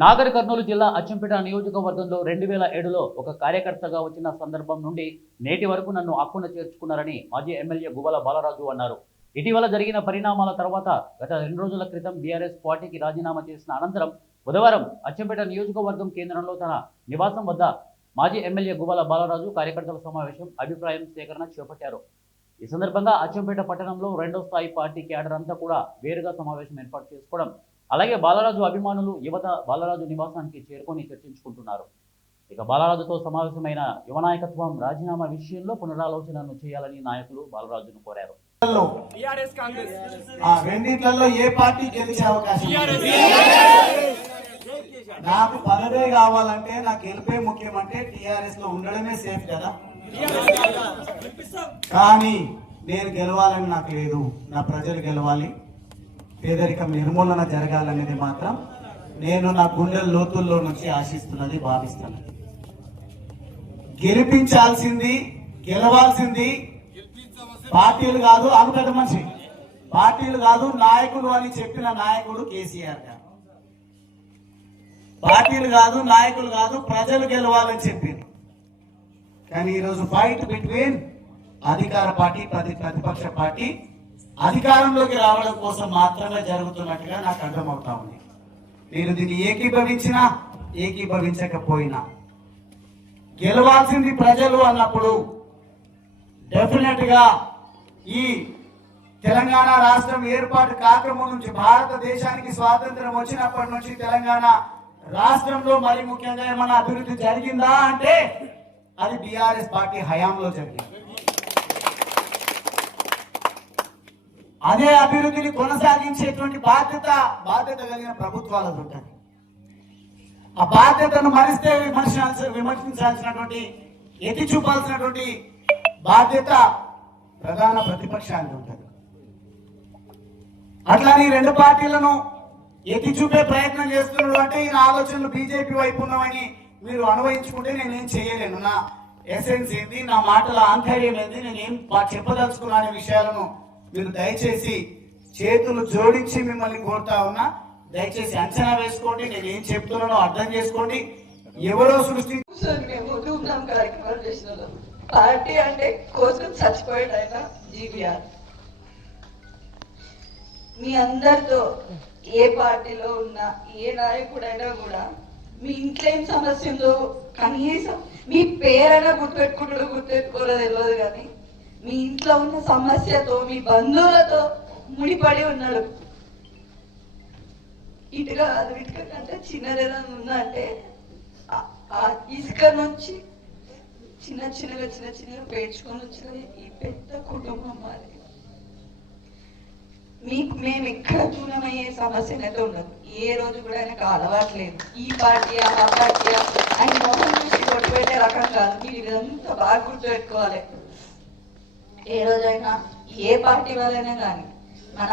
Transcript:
నాగర్ కర్నూలు జిల్లా అచ్చంపేట నియోజకవర్గంలో 2007లో ఒక కార్యకర్తగా వచ్చిన సందర్భం నుండి నేటి వరకు నన్ను అక్కున చేర్చుకున్నారని మాజీ ఎమ్మెల్యే గువ్వల బాలరాజు అన్నారు. ఇటీవల జరిగిన పరిణామాల తర్వాత గత 2 రోజుల క్రితం బీఆర్ఎస్ పార్టీకి రాజీనామా చేసిన అనంతరం బుధవారం అచ్చంపేట నియోజకవర్గం కేంద్రంలో తన నివాసం వద్ద మాజీ ఎమ్మెల్యే గువ్వల బాలరాజు కార్యకర్తల సమావేశం అభిప్రాయం సేకరణ చేపట్టారు. ఈ సందర్భంగా అచ్చంపేట పట్టణంలో 2వ స్థాయి పార్టీ క్యాడర్ అంతా కూడా వేరుగా సమావేశం ఏర్పాటు చేసుకోవడం, అలాగే బాలరాజు అభిమానులు యువత బాలరాజు నివాసానికి చేరుకొని చర్చించుకుంటున్నారు. ఇక బాలరాజుతో సమావేశమైన యువ నాయకత్వం రాజీనామా విషయంలో పునరాలోచనను చేయాలని నాయకులు బాలరాజును కోరారు. రెండిట్లలో ఏ పార్టీ గెలిచే అవకాశం? నాకు పదవే కావాలంటే నాకు గెలిపే ముఖ్యమంటే టిఆర్ఎస్ లో ఉండడమే సేఫ్ కదా. కానీ నేను గెలవాలని నాకు లేదు, నా ప్రజలు గెలవాలి, పేదరికం నిర్మూలన జరగాలనేది మాత్రం నేను నా గుండెల లోతుల్లో నుంచి ఆశిస్తున్నది, భావిస్తున్నది. గెలిపించాల్సింది, గెలవాల్సింది పార్టీలు కాదు, పెద్ద మనిషి పార్టీలు కాదు, నాయకులు అని చెప్పిన నాయకుడు కేసీఆర్ గారు. పార్టీలు కాదు, నాయకులు కాదు, ప్రజలు గెలవాలని చెప్పింది. కానీ ఈరోజు ఫైట్ బిట్వీన్ అధికార పార్టీ ప్రతిపక్ష పార్టీ అధికారంలోకి రావడం కోసం మాత్రమే జరుగుతున్నట్టుగా నాకు అర్థమవుతా ఉంది. నేను దీన్ని ఏకీభవించినా ఏకీభవించకపోయినా గెలవాల్సింది ప్రజలు అన్నప్పుడు డెఫినెట్ గా ఈ తెలంగాణ రాష్ట్రం ఏర్పాటు కాకముందు నుంచి, భారతదేశానికి స్వాతంత్రం వచ్చినప్పటి నుంచి తెలంగాణ రాష్ట్రంలో మరి ముఖ్యంగా ఏమైనా అభివృద్ధి జరిగిందా అంటే అది బీఆర్ఎస్ పార్టీ హయాంలో జరిగింది. అదే అభివృద్ధిని కొనసాగించేటువంటి బాధ్యత కలిగిన ప్రభుత్వాలకు ఉంటుంది. ఆ బాధ్యతను మరిస్తే విమర్శించాల్సినటువంటి, ఎత్తి చూపాల్సినటువంటి బాధ్యత ప్రధాన ప్రతిపక్షానికి ఉంటుంది. అట్లానే 2 పార్టీలను ఎత్తి చూపే ప్రయత్నం చేస్తున్నాడు అంటే ఈయన ఆలోచనలు బీజేపీ వైపు ఉన్నామని మీరు అనువయించుకుంటే నేనేం చేయలేను. నా ఎసెన్స్ ఏంది, నా మాటల ఆంతర్యం ఏంది, నేనేం చెప్పదలుచుకున్నా అనే విషయాలను మీరు దయచేసి చేతులు జోడించి మిమ్మల్ని కోరుతా ఉన్నా. దయచేసి అంచనా వేసుకోండి, నేను ఏం చెప్తున్నానో అర్థం చేసుకోండి. ఎవరో పార్టీ అంటే కోసం చచ్చిపోయాడు ఆయన జీవీఆర్. మీ అందరితో ఏ పార్టీలో ఉన్నా ఏ నాయకుడైనా కూడా మీ ఇంట్లో ఏం సమస్య ఉందో కనీసం మీ పేరైనా గుర్తుపెట్టుకోలేదు తెలియదు, కానీ మీ ఇంట్లో ఉన్న సమస్యతో మీ బంధువులతో ముడిపడి ఉన్నాడు. ఇటుక కంటే చిన్నదేదైనా ఉందా అంటే ఆ ఇసుక నుంచి చిన్న చిన్నగా పేర్చుకొని వచ్చినది ఈ పెద్ద కుటుంబం మాది. మేము ఎక్కడ దూరమయ్యే సమస్యనైతే ఉండదు. ఏ రోజు కూడా ఆయనకు అలవాట్లేదు ఈ పార్టీ ఆ పార్టీ ఆయన మొహం చూసి కొట్టు పెట్టే రకం కాదు. మీరు ఇదంతా బాగా గుర్తుపెట్టుకోవాలి. ఏ రోజైనా ఏ పార్టీ వాళ్ళైనా కానీ